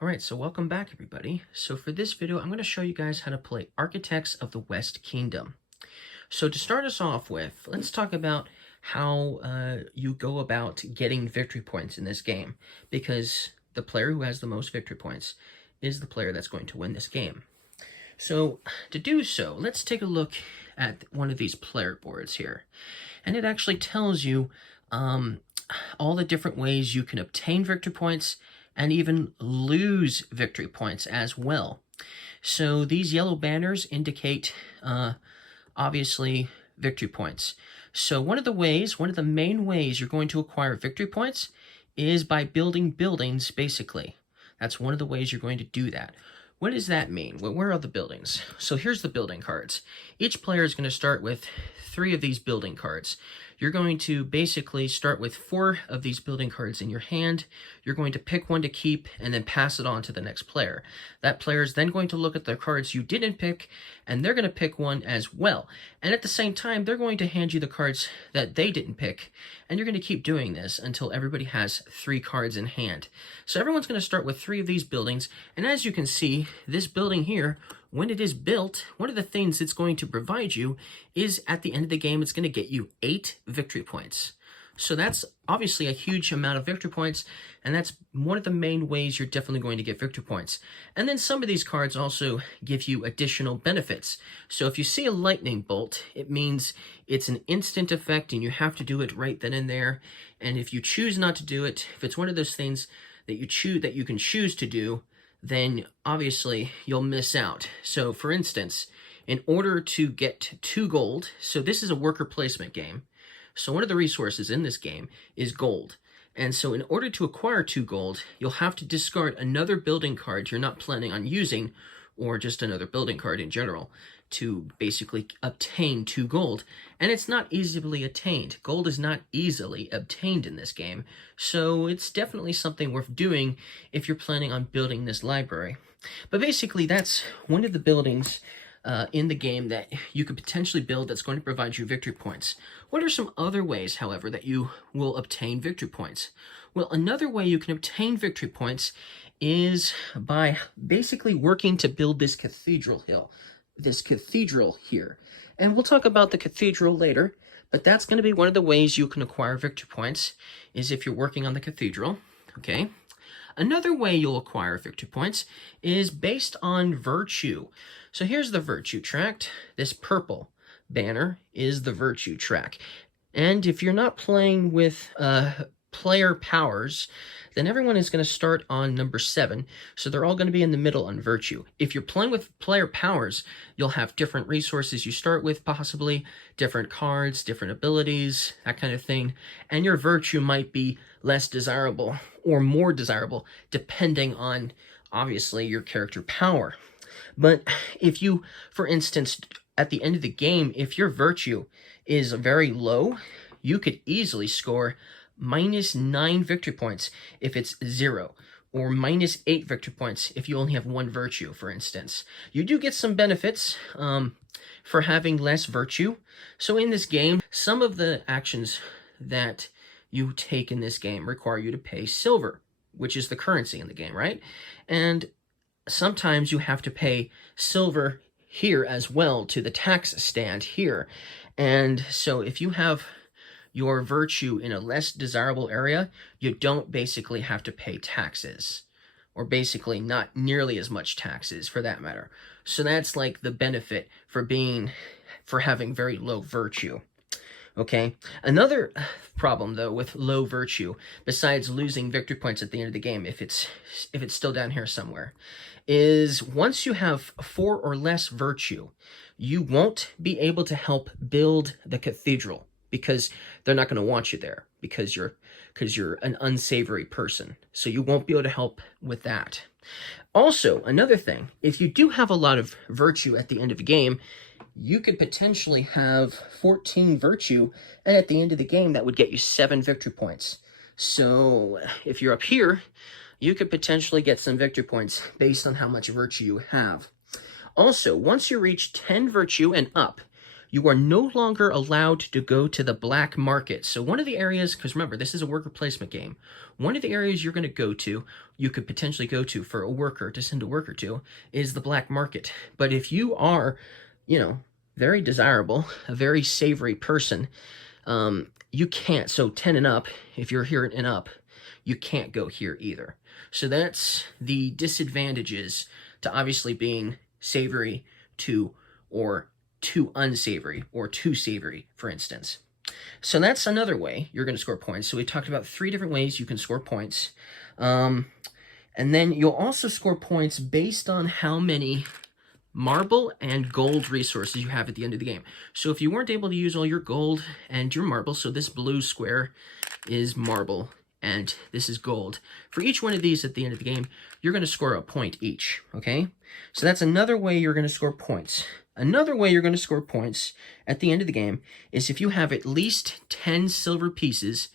Alright, so welcome back everybody. So for this video, I'm going to show you guys how to play Architects of the West Kingdom. So to start us off with, let's talk about how you go about getting victory points in this game, because the player who has the most victory points is the player that's going to win this game. So to do so, let's take a look at one of these player boards here. And it actually tells you all the different ways you can obtain victory points and even lose victory points as well. So these yellow banners indicate, obviously, victory points. So one of the main ways you're going to acquire victory points is by building buildings, basically. That's one of the ways you're going to do that. What does that mean? Well, where are the buildings? So here's the building cards. Each player is going to start with 3 of these building cards. You're going to basically start with 4 of these building cards in your hand. You're going to pick one to keep and then pass it on to the next player. That player is then going to look at the cards you didn't pick, and they're going to pick one as well. And at the same time, they're going to hand you the cards that they didn't pick, and you're going to keep doing this until everybody has 3 cards in hand. So everyone's going to start with 3 of these buildings, and as you can see, this building here, when it is built, one of the things it's going to provide you is at the end of the game, it's going to get you 8 victory points. So that's obviously a huge amount of victory points, and that's one of the main ways you're definitely going to get victory points. And then some of these cards also give you additional benefits. So if you see a lightning bolt, it means it's an instant effect and you have to do it right then and there. And if you choose not to do it, if it's one of those things that you can choose to do, then obviously you'll miss out. So for instance, in order to get 2 gold, so this is a worker placement game. So one of the resources in this game is gold. And so in order to acquire 2 gold, you'll have to discard another building card you're not planning on using, or just another building card in general, to basically obtain 2 gold. And it's not easily attained. Gold is not easily obtained in this game, so it's definitely something worth doing if you're planning on building this library. But basically, that's one of the buildings in the game that you could potentially build that's going to provide you victory points. What are some other ways, however, that you will obtain victory points? Well, another way you can obtain victory points is by basically working to build this cathedral here. And we'll talk about the cathedral later, but that's going to be one of the ways you can acquire victory points, is if you're working on the cathedral, okay? Another way you'll acquire victory points is based on virtue. So here's the virtue tract. This purple banner is the virtue track. And if you're not playing with player powers, then everyone is going to start on number 7, so they're all going to be in the middle on virtue. If you're playing with player powers, you'll have different resources you start with, possibly different cards, different abilities, that kind of thing, and your virtue might be less desirable or more desirable depending on, obviously, your character power. But if you, for instance, at the end of the game, if your virtue is very low, you could easily score -9 victory points if it's 0, or -8 victory points if you only have 1 virtue, for instance. You do get some benefits for having less virtue. So in this game, some of the actions that you take in this game require you to pay silver, which is the currency in the game, right? And sometimes you have to pay silver here as well to the tax stand here. And so if you have your virtue in a less desirable area, you don't basically have to pay taxes, or basically not nearly as much taxes for that matter. So that's like the benefit for having very low virtue. Okay, another problem though with low virtue, besides losing victory points at the end of the game, if it's still down here somewhere, is once you have 4 or less virtue, you won't be able to help build the cathedral, because they're not going to want you there because you're an unsavory person. So you won't be able to help with that. Also, another thing, if you do have a lot of virtue at the end of a game, you could potentially have 14 virtue, and at the end of the game, that would get you 7 victory points. So if you're up here, you could potentially get some victory points based on how much virtue you have. Also, once you reach 10 virtue and up, you are no longer allowed to go to the black market. So one of the areas, because remember, this is a worker placement game, one of the areas you're going to go to, you could potentially go to for a worker, to send a worker to, is the black market. But if you are, you know, very desirable, a very savory person, you can't. So 10 and up, if you're here and up, you can't go here either. So that's the disadvantages to obviously being savory to, or too unsavory, or too savory, for instance. So that's another way you're going to score points. So we talked about 3 different ways you can score points. And then you'll also score points based on how many marble and gold resources you have at the end of the game. So if you weren't able to use all your gold and your marble, so this blue square is marble and this is gold. For each one of these at the end of the game, you're going to score a point each, okay? So that's another way you're going to score points. Another way you're going to score points at the end of the game is if you have at least 10 silver pieces.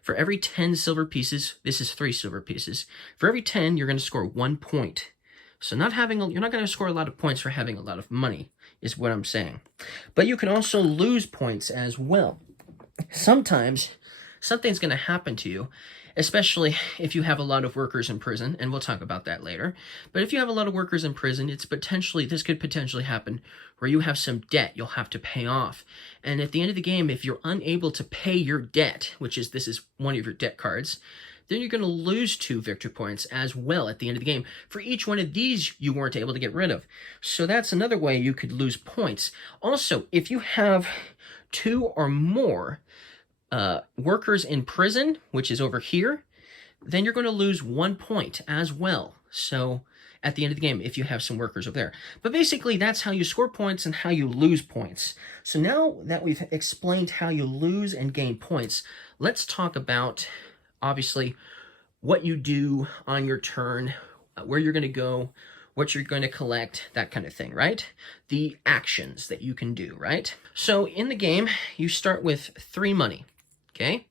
For every 10 silver pieces, this is 3 silver pieces. For every 10, you're going to score 1 point. So you're not going to score a lot of points for having a lot of money, is what I'm saying. But you can also lose points as well. Sometimes something's going to happen to you, especially if you have a lot of workers in prison, and we'll talk about that later. But if you have a lot of workers in prison, this could potentially happen where you have some debt you'll have to pay off. And at the end of the game, if you're unable to pay your debt, this is one of your debt cards, then you're going to lose 2 victory points as well at the end of the game for each one of these you weren't able to get rid of. So that's another way you could lose points. Also, if you have 2 or more workers in prison, which is over here, then you're going to lose 1 point as well. So at the end of the game, if you have some workers over there. But basically, that's how you score points and how you lose points. So now that we've explained how you lose and gain points, let's talk about, obviously, what you do on your turn, where you're going to go, what you're going to collect, that kind of thing, right? The actions that you can do, right? So in the game, you start with 3 money, okay?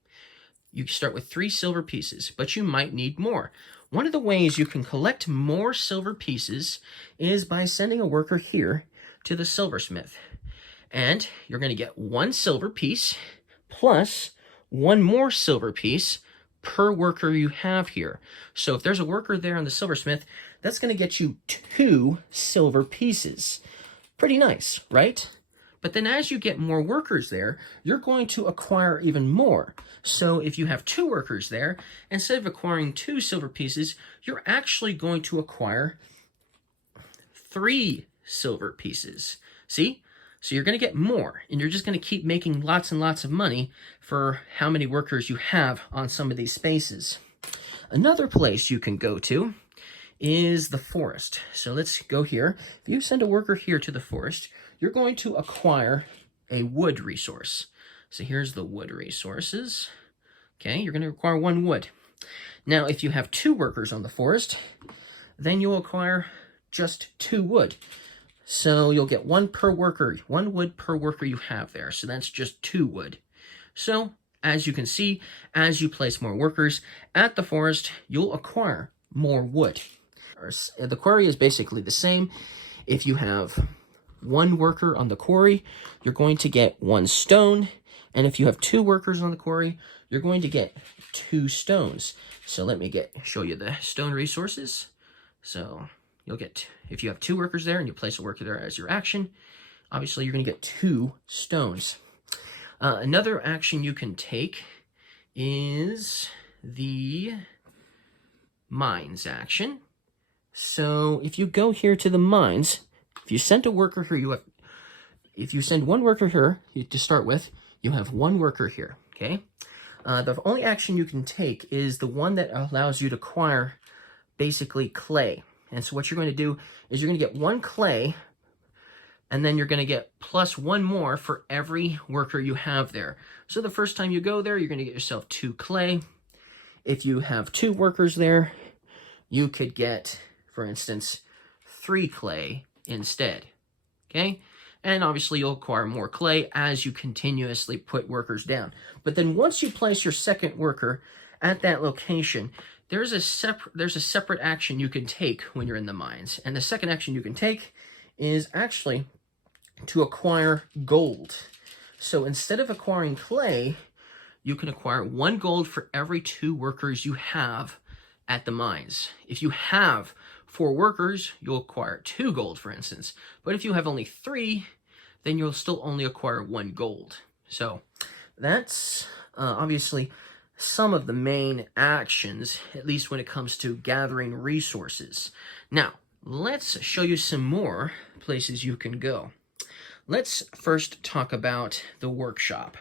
You start with 3 silver pieces, but you might need more. One of the ways you can collect more silver pieces is by sending a worker here to the silversmith. And you're going to get 1 silver piece plus 1 more silver piece per worker you have here. So if there's a worker there on the silversmith, that's going to get you 2 silver pieces. Pretty nice, right? But then as you get more workers there, you're going to acquire even more. So if you have 2 workers there, instead of acquiring 2 silver pieces, you're actually going to acquire 3 silver pieces. See? So you're going to get more, and you're just going to keep making lots and lots of money for how many workers you have on some of these spaces. Another place you can go to is the forest. So let's go here. If you send a worker here to the forest, you're going to acquire a wood resource. So here's the wood resources. Okay, you're going to acquire 1 wood. Now, if you have 2 workers on the forest, then you'll acquire just 2 wood. So you'll get 1 per worker, 1 wood per worker you have there. So that's just 2 wood. So as you can see, as you place more workers at the forest, you'll acquire more wood. The quarry is basically the same. If you have 1 worker on the quarry, you're going to get 1 stone. And if you have 2 workers on the quarry, you're going to get 2 stones. So let me show you the stone resources. So you'll get, if you have 2 workers there and you place a worker there as your action, obviously you're going to get 2 stones. Another action you can take is the mines action. So if you go here to the mines, if you send a worker here, if you send 1 worker here to start with, you have 1 worker here, okay? The only action you can take is the one that allows you to acquire basically clay. And so what you're going to do is you're going to get 1 clay, and then you're going to get plus 1 more for every worker you have there. So the first time you go there, you're going to get yourself 2 clay. If you have 2 workers there, you could get, for instance, 3 clay instead, okay? And obviously you'll acquire more clay as you continuously put workers down. But then once you place your second worker at that location, there's a separate action you can take when you're in the mines. And the second action you can take is actually to acquire gold. So instead of acquiring clay, you can acquire 1 gold for every 2 workers you have at the mines. If you have 4 workers, you'll acquire 2 gold, for instance. But if you have only 3, then you'll still only acquire 1 gold. So that's obviously some of the main actions, at least when it comes to gathering resources. Now, let's show you some more places you can go. Let's first talk about the workshop.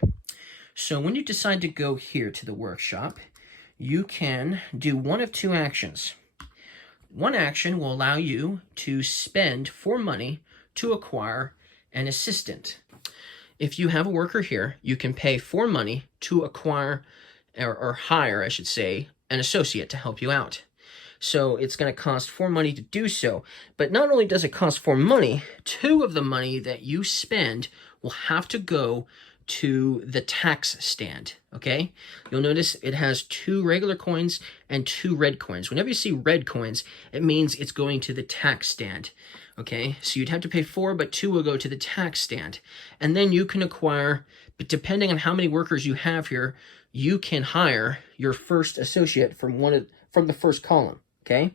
So when you decide to go here to the workshop, you can do one of 2 actions. One action will allow you to spend 4 money to acquire an assistant. If you have a worker here, you can pay 4 money to acquire, or hire, I should say, an associate to help you out. So it's going to cost 4 money to do so. But not only does it cost 4 money, 2 of the money that you spend will have to go to the tax stand, okay? You'll notice it has 2 regular coins and 2 red coins. Whenever you see red coins, it means it's going to the tax stand, okay? So you'd have to pay 4, but 2 will go to the tax stand. And then you can acquire, but depending on how many workers you have here, you can hire your first associate from the first column, okay?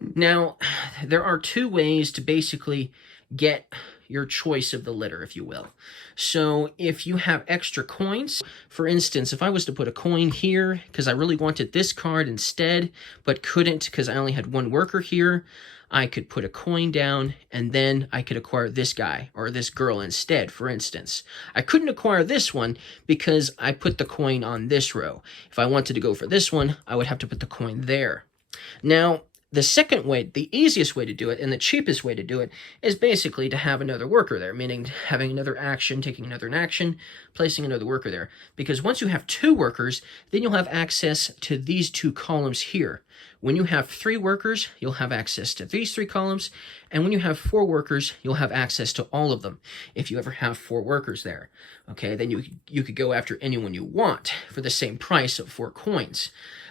Now, there are 2 ways to basically get your choice of the litter, if you will. So if you have extra coins, for instance, if I was to put a coin here because I really wanted this card instead, but couldn't because I only had 1 worker here, I could put a coin down and then I could acquire this guy or this girl instead, for instance. I couldn't acquire this one because I put the coin on this row. If I wanted to go for this one, I would have to put the coin there. Now, the second way, the easiest way to do it, and the cheapest way to do it, is basically to have another worker there, meaning having another action, taking another action, placing another worker there. Because once you have 2 workers, then you'll have access to these 2 columns here. When you have 3 workers, you'll have access to these 3 columns, and when you have 4 workers, you'll have access to all of them, if you ever have 4 workers there. Okay, then you could go after anyone you want for the same price of 4 coins.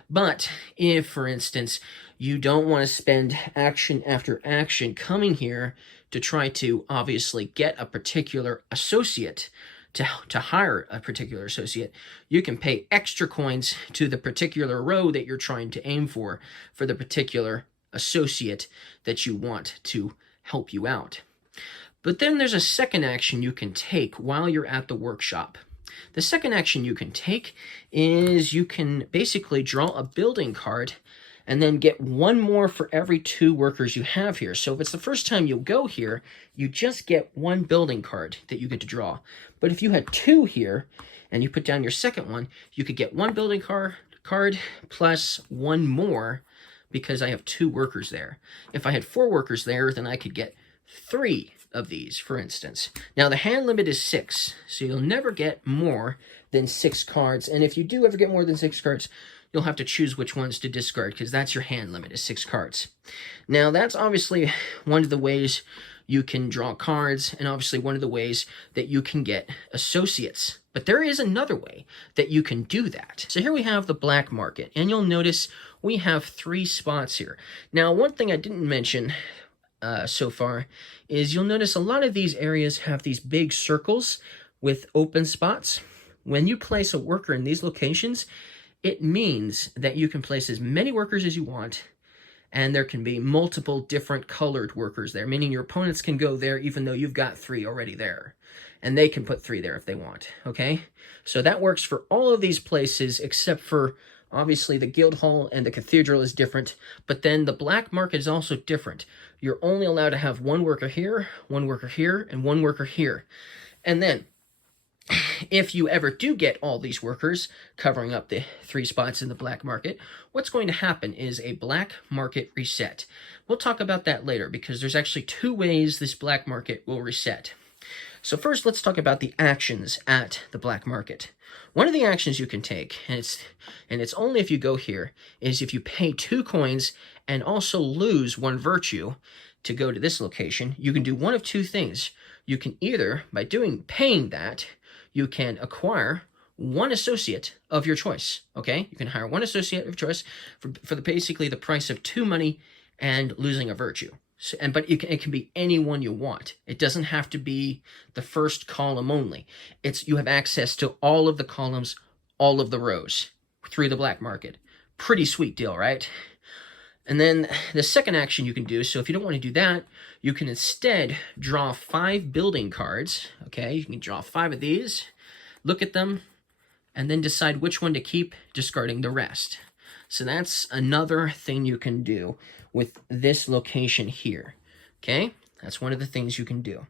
But if, for instance, you don't want to spend action after action coming here to try to obviously get a particular associate, to hire a particular associate, you can pay extra coins to the particular row that you're trying to aim for the particular associate that you want to help you out. But then there's a second action you can take while you're at the workshop. The second action you can take is you can basically draw a building card and then get 1 more for every 2 workers you have here. So if it's the first time you go here, you just get 1 building card that you get to draw. But if you had 2 here and you put down your second one, you could get 1 building card plus 1 more because I have 2 workers there. If I had 4 workers there, then I could get 3 of these, for instance. Now, the hand limit is 6, so you'll never get more than 6 cards. And if you do ever get more than 6 cards, you'll have to choose which ones to discard because that's your hand limit, is 6 cards. Now, that's obviously one of the ways you can draw cards, and obviously one of the ways that you can get associates. But there is another way that you can do that. So here we have the black market, and you'll notice we have 3 spots here. Now, one thing I didn't mention so far is you'll notice a lot of these areas have these big circles with open spots. When you place a worker in these locations, it means that you can place as many workers as you want, and there can be multiple different colored workers there, meaning your opponents can go there even though you've got 3 already there, and they can put 3 there if they want, okay? So that works for all of these places except for obviously the Guildhall and the Cathedral is different, but then the black market is also different. You're only allowed to have 1 worker here, 1 worker here, and 1 worker here. And then, if you ever do get all these workers covering up the 3 spots in the black market, what's going to happen is a black market reset. We'll talk about that later because there's actually 2 ways this black market will reset. So first, let's talk about the actions at the black market. One of the actions you can take, and it's only if you go here, is if you pay 2 coins and also lose 1 virtue to go to this location, you can do one of 2 things. You can either, by paying that, you can acquire 1 associate of your choice, okay? You can hire 1 associate of choice for basically the price of 2 money and losing a virtue. So, but it can be any one you want. It doesn't have to be the first column only. You have access to all of the columns, all of the rows through the black market. Pretty sweet deal, right? And then the second action you can do, so if you don't want to do that, you can instead draw 5 building cards. Okay, you can draw 5 of these, look at them, and then decide which one to keep, discarding the rest. So that's another thing you can do with this location here. Okay, that's one of the things you can do.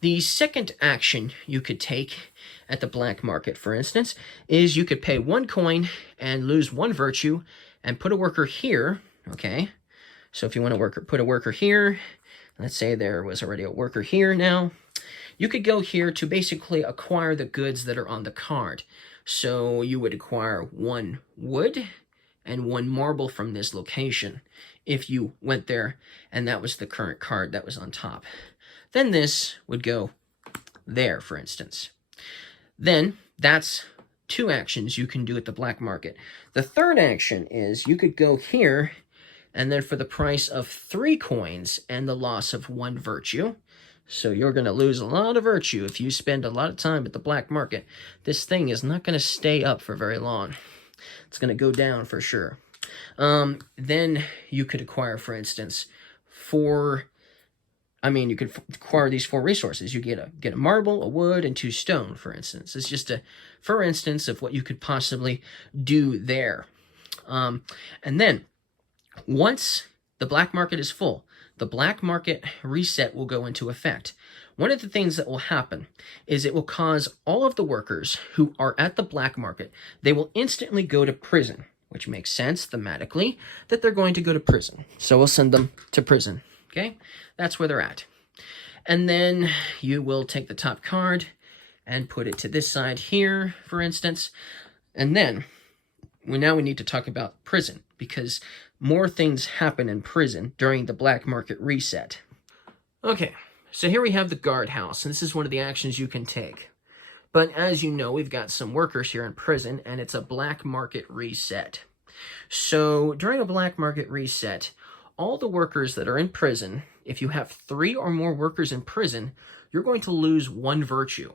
The second action you could take at the black market, for instance, is you could pay 1 coin and lose 1 virtue and put a worker here. Okay, so if you want to put a worker here, let's say there was already a worker here now, you could go here to basically acquire the goods that are on the card. So you would acquire 1 wood and 1 marble from this location if you went there and that was the current card that was on top. Then this would go there, for instance. Then that's 2 actions you can do at the black market. The third action is you could go here, and then for the price of 3 coins and the loss of 1 virtue, so you're going to lose a lot of virtue if you spend a lot of time at the black market. This thing is not going to stay up for very long. It's going to go down for sure. Then you could acquire, for instance, you could acquire these 4 resources. You get a marble, a wood, and 2 stone, for instance. It's just for instance of what you could possibly do there. And then once the black market is full, the black market reset will go into effect. One of the things that will happen is it will cause all of the workers who are at the black market, they will instantly go to prison, which makes sense thematically that they're going to go to prison. So we'll send them to prison. Okay, that's where they're at. And then you will take the top card and put it to this side here, for instance. And then now we need to talk about prison, because more things happen in prison during the black market reset. Okay, so here we have the guardhouse, and this is one of the actions you can take. But as you know, we've got some workers here in prison, and it's a black market reset. So during a black market reset, all the workers that are in prison, if you have 3 or more workers in prison, you're going to lose 1 virtue.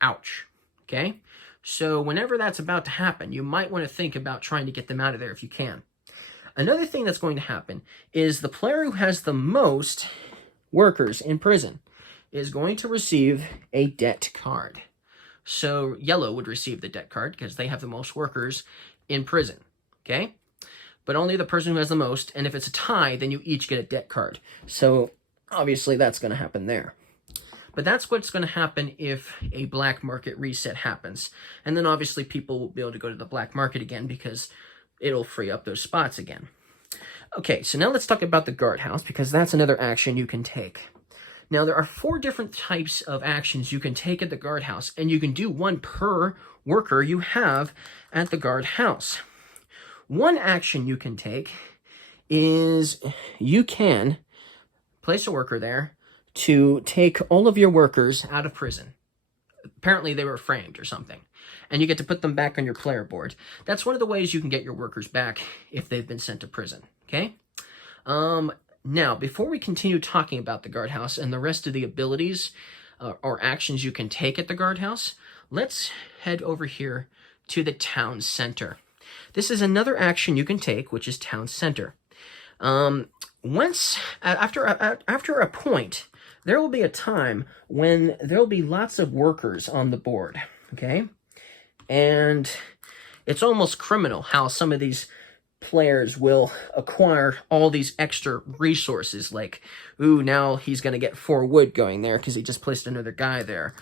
Ouch. Okay? So whenever that's about to happen, you might want to think about trying to get them out of there if you can. Another thing that's going to happen is the player who has the most workers in prison is going to receive a debt card. So yellow would receive the debt card because they have the most workers in prison. Okay? But only the person who has the most, and if it's a tie, then you each get a debt card. So obviously that's going to happen there. But that's what's going to happen if a black market reset happens. And then obviously people will be able to go to the black market again because it'll free up those spots again. Okay, so now let's talk about the guardhouse, because that's another action you can take. Now there are 4 different types of actions you can take at the guardhouse, and you can do 1 per worker you have at the guardhouse. One action you can take is you can place a worker there to take all of your workers out of prison. Apparently they were framed or something, and you get to put them back on your player board. That's one of the ways you can get your workers back if they've been sent to prison. Okay? Now, before we continue talking about the guardhouse and the rest of the abilities or actions you can take at the guardhouse, let's head over here to the town center. This is another action you can take, which is town center. After a point, there will be a time when there will be lots of workers on the board, okay? And it's almost criminal how some of these players will acquire all these extra resources, like, ooh, now he's going to get 4 wood going there because he just placed another guy there.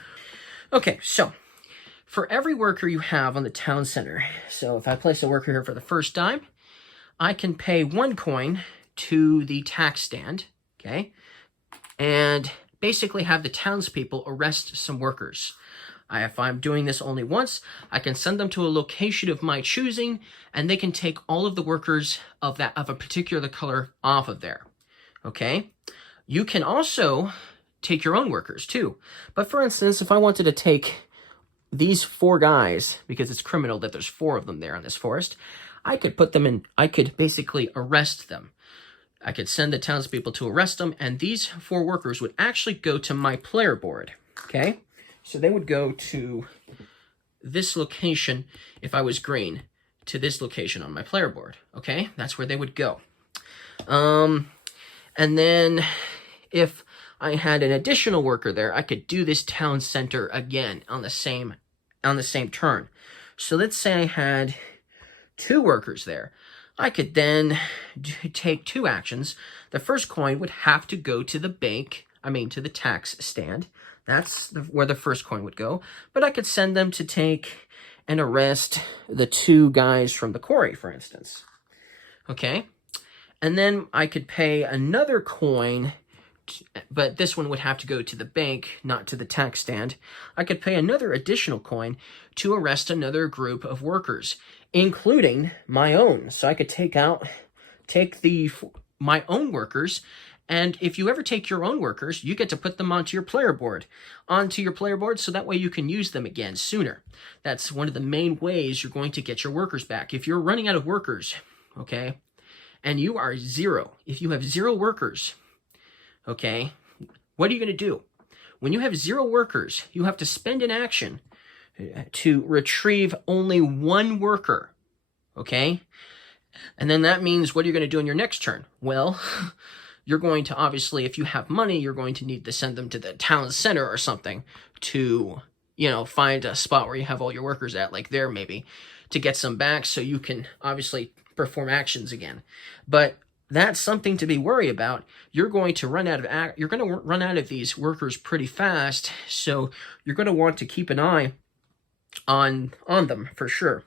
Okay, so for every worker you have on the town center, so if I place a worker here for the first time, I can pay 1 coin to the tax stand, okay, and basically have the townspeople arrest some workers. If I'm doing this only once, I can send them to a location of my choosing, and they can take all of the workers of a particular color off of there, okay? You can also take your own workers too. But for instance, if I wanted to take these 4 guys, because it's criminal that there's 4 of them there in this forest, I could put them in, I could basically arrest them. I could send the townspeople to arrest them, and these 4 workers would actually go to my player board, okay? So they would go to this location if I was green, to this location on my player board, okay? That's where they would go. And then if I had an additional worker there, I could do this town center again on the same turn. So let's say I had 2 workers there. I could then take 2 actions. The first coin would have to go to the bank, to the tax stand. That's where the first coin would go. But I could send them to take and arrest the 2 guys from the quarry, for instance. Okay? And then I could pay another coin, but this one would have to go to the bank, not to the tax stand. I could pay another additional coin to arrest another group of workers, including my own. So I could take my own workers, and if you ever take your own workers, you get to put them onto your player board, so that way you can use them again sooner. That's one of the main ways you're going to get your workers back. If you're running out of workers, okay, and you are 0, if you have 0 workers, okay, what are you going to do? When you have 0 workers, you have to spend an action to retrieve only 1 worker, okay? And then that means, what are you going to do in your next turn? Well, you're going to, obviously, if you have money, you're going to need to send them to the town center or something to, find a spot where you have all your workers at, like there maybe, to get some back so you can obviously perform actions again. But that's something to be worried about. You're going to run out of these workers pretty fast, so you're going to want to keep an eye on them for sure,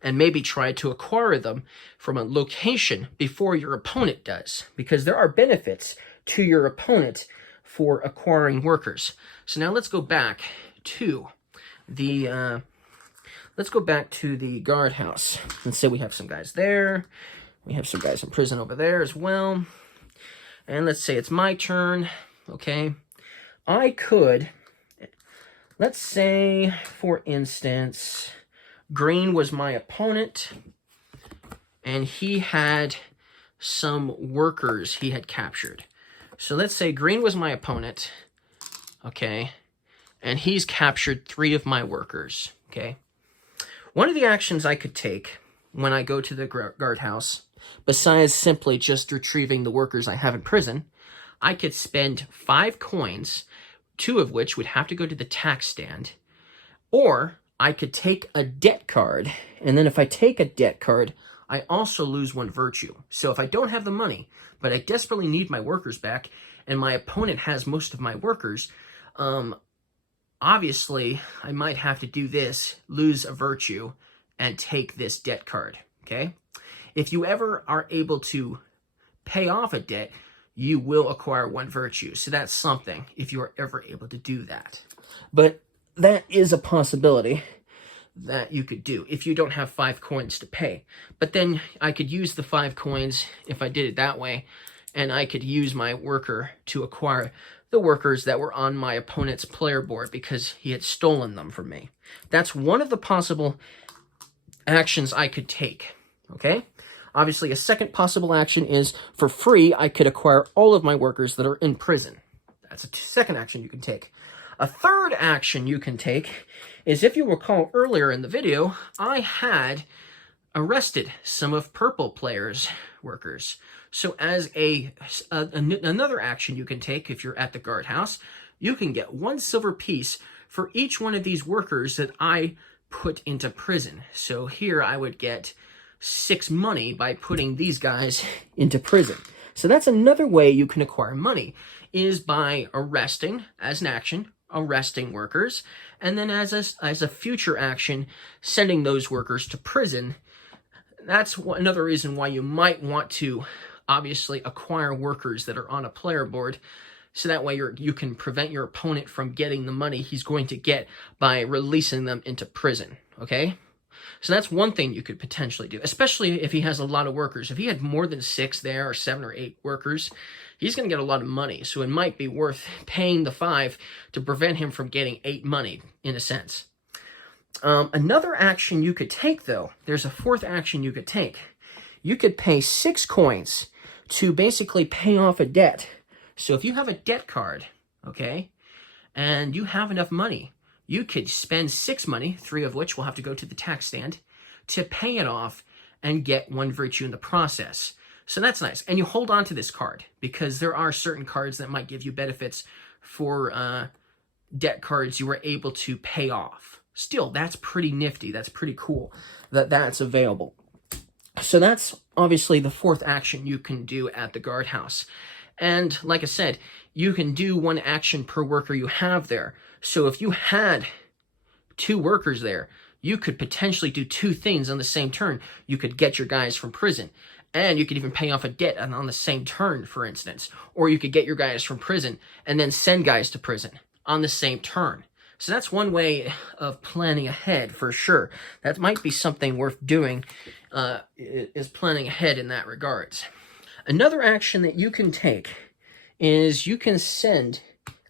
and maybe try to acquire them from a location before your opponent does, because there are benefits to your opponent for acquiring workers. So now let's go back to the guardhouse. Let's say we have some guys there. We have some guys in prison over there as well. And let's say it's my turn, okay? I could, let's say, for instance, green was my opponent, and he had some workers he had captured. So let's say green was my opponent, okay? And he's captured 3 of my workers, okay? One of the actions I could take when I go to the guardhouse, besides simply just retrieving the workers I have in prison, I could spend 5 coins, 2 of which would have to go to the tax stand, or I could take a debt card, and then if I take a debt card, I also lose 1 virtue. So if I don't have the money, but I desperately need my workers back, and my opponent has most of my workers, obviously, I might have to do this, lose a virtue, and take this debt card, okay? If you ever are able to pay off a debt, you will acquire 1 virtue. So that's something, if you are ever able to do that. But that is a possibility that you could do if you don't have 5 coins to pay. But then I could use the 5 coins, if I did it that way, and I could use my worker to acquire the workers that were on my opponent's player board because he had stolen them from me. That's one of the possible actions I could take, okay? Obviously, a second possible action is, for free, I could acquire all of my workers that are in prison. That's a second action you can take. A third action you can take is, if you recall earlier in the video, I had arrested some of purple players' workers. So as another action you can take if you're at the guardhouse, you can get 1 silver piece for each one of these workers that I put into prison. So here I would get 6 money by putting these guys into prison. So that's another way you can acquire money, is by arresting, as an action, arresting workers, and then as a future action, sending those workers to prison. That's another reason why you might want to obviously acquire workers that are on a player board, so that way you can prevent your opponent from getting the money he's going to get by releasing them into prison, okay? So that's one thing you could potentially do, especially if he has a lot of workers. If he had more than 6 there, or 7 or 8 workers, he's going to get a lot of money, so it might be worth paying the 5 to prevent him from getting 8 money, in a sense. Another action you could take, though, there's a 4th action you could take. You could pay 6 coins to basically pay off a debt. So if you have a debt card, okay, and you have enough money, you could spend 6 money, 3 of which will have to go to the tax stand, to pay it off and get 1 virtue in the process. So that's nice. And you hold on to this card because there are certain cards that might give you benefits for debt cards you were able to pay off. Still, that's pretty nifty. That's pretty cool that that's available. So that's obviously the 4th action you can do at the guardhouse. And like I said, you can do 1 action per worker you have there. So if you had 2 workers there, you could potentially do 2 things on the same turn. You could get your guys from prison, and you could even pay off a debt on the same turn, for instance. Or you could get your guys from prison and then send guys to prison on the same turn. So that's one way of planning ahead for sure. That might be something worth doing, is planning ahead in that regards. Another action that you can take is you can send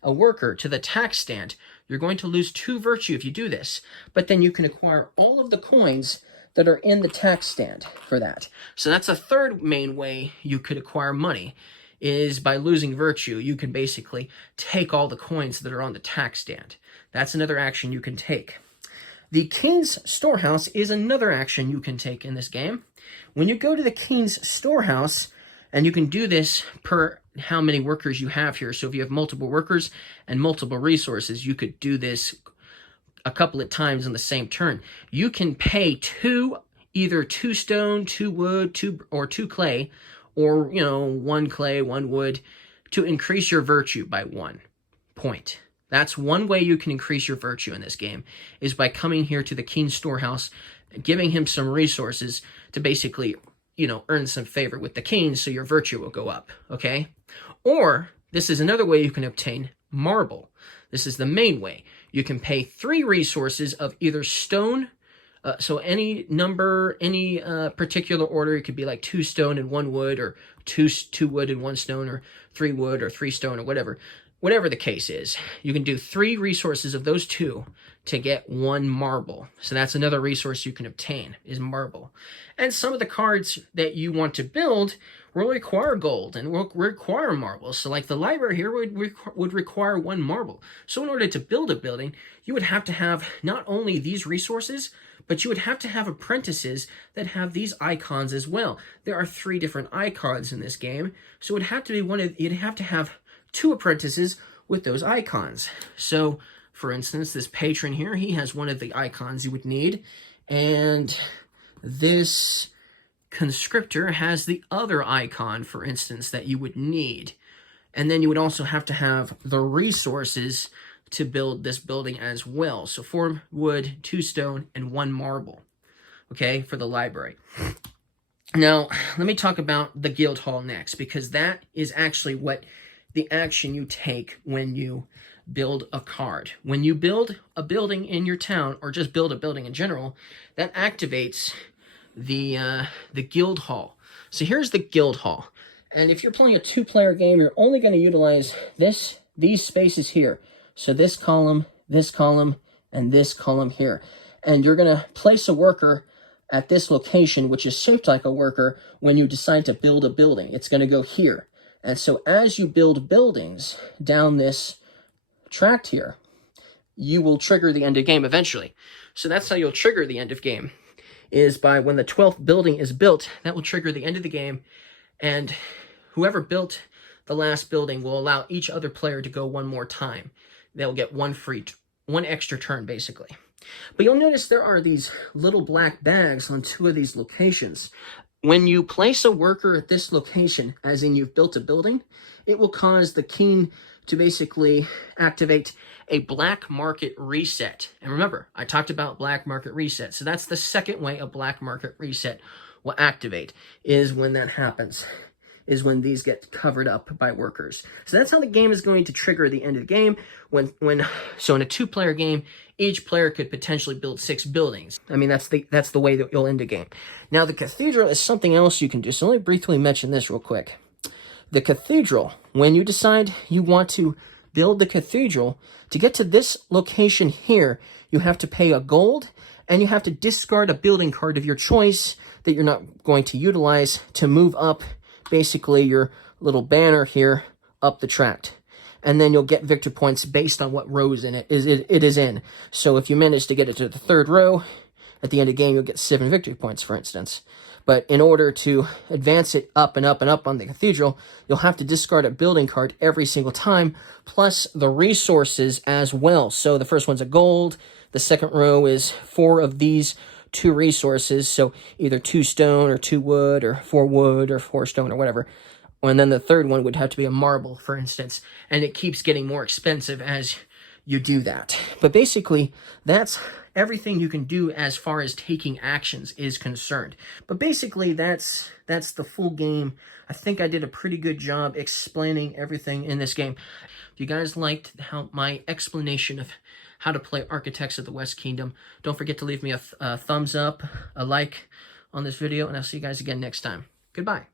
a worker to the tax stand. You're going to lose 2 virtue if you do this, but then you can acquire all of the coins that are in the tax stand for that. So that's a 3rd main way you could acquire money, is by losing virtue. You can basically take all the coins that are on the tax stand. That's another action you can take. The King's Storehouse is another action you can take in this game. When you go to the King's Storehouse, and you can do this per how many workers you have here. So if you have multiple workers and multiple resources, you could do this a couple of times in the same turn. You can pay either 2 stone, 2 wood, 2 clay, or 1 clay, 1 wood, to increase your virtue by 1 point. That's one way you can increase your virtue in this game, is by coming here to the King's Storehouse, giving him some resources to basically earn some favor with the king, so your virtue will go up, okay? Or, this is another way you can obtain marble. This is the main way. You can pay 3 resources of either stone, so any number, any particular order. It could be like 2 stone and 1 wood, or 2 wood and 1 stone, or 3 wood or 3 stone, or whatever. Whatever the case is, you can do 3 resources of those 2 to get 1 marble. So that's another resource you can obtain, is marble. And some of the cards that you want to build will require gold and will require marble. So like the library here would require 1 marble. So in order to build a building, you would have to have not only these resources, but you would have to have apprentices that have these icons as well. There are 3 different icons in this game, so it would have to be you'd have to have 2 apprentices with those icons. So, for instance, this patron here, he has one of the icons you would need, and this conscriptor has the other icon, for instance, that you would need. And then you would also have to have the resources to build this building as well. So 4 wood, 2 stone, and 1 marble, okay, for the library. Now, let me talk about the guild hall next, because that is actually what the action you take when you build a card. When you build a building in your town, or just build a building in general, that activates the guild hall. So here's the guild hall. And if you're playing a 2-player game, you're only going to utilize these spaces here. So this column, and this column here. And you're going to place a worker at this location, which is shaped like a worker, when you decide to build a building. It's going to go here. And so as you build buildings down this tract here, you will trigger the end of game eventually. So that's how you'll trigger the end of game, is by when the 12th building is built. That will trigger the end of the game, and whoever built the last building will allow each other player to go 1 more time. They'll get 1 extra turn, basically. But you'll notice there are these little black bags on 2 of these locations. When you place a worker at this location, as in you've built a building, it will cause the king to basically activate a black market reset. And remember, I talked about black market reset. So that's the 2nd way a black market reset will activate, is when that happens, is when these get covered up by workers. So that's how the game is going to trigger the end of the game. So in a 2-player game, each player could potentially build 6 buildings. I mean, that's the way that you'll end a game. Now, the Cathedral is something else you can do. So let me briefly mention this real quick. The Cathedral, when you decide you want to build the Cathedral, to get to this location here, you have to pay a gold, and you have to discard a building card of your choice that you're not going to utilize to move up basically your little banner here up the tract. And then you'll get victory points based on what rows it is in. So if you manage to get it to the 3rd row, at the end of the game, you'll get 7 victory points, for instance. But in order to advance it up and up and up on the Cathedral, you'll have to discard a building card every single time, plus the resources as well. So the first one's a gold. The 2nd row is 4 of these 2 resources. So either 2 stone or 2 wood or 4 wood or 4 stone or whatever. And then the 3rd one would have to be a marble, for instance. And it keeps getting more expensive as you do that. But basically, that's everything you can do as far as taking actions is concerned. But basically, that's the full game. I think I did a pretty good job explaining everything in this game. If you guys liked my explanation of how to play Architects of the West Kingdom, don't forget to leave me a thumbs up, a like on this video, and I'll see you guys again next time. Goodbye.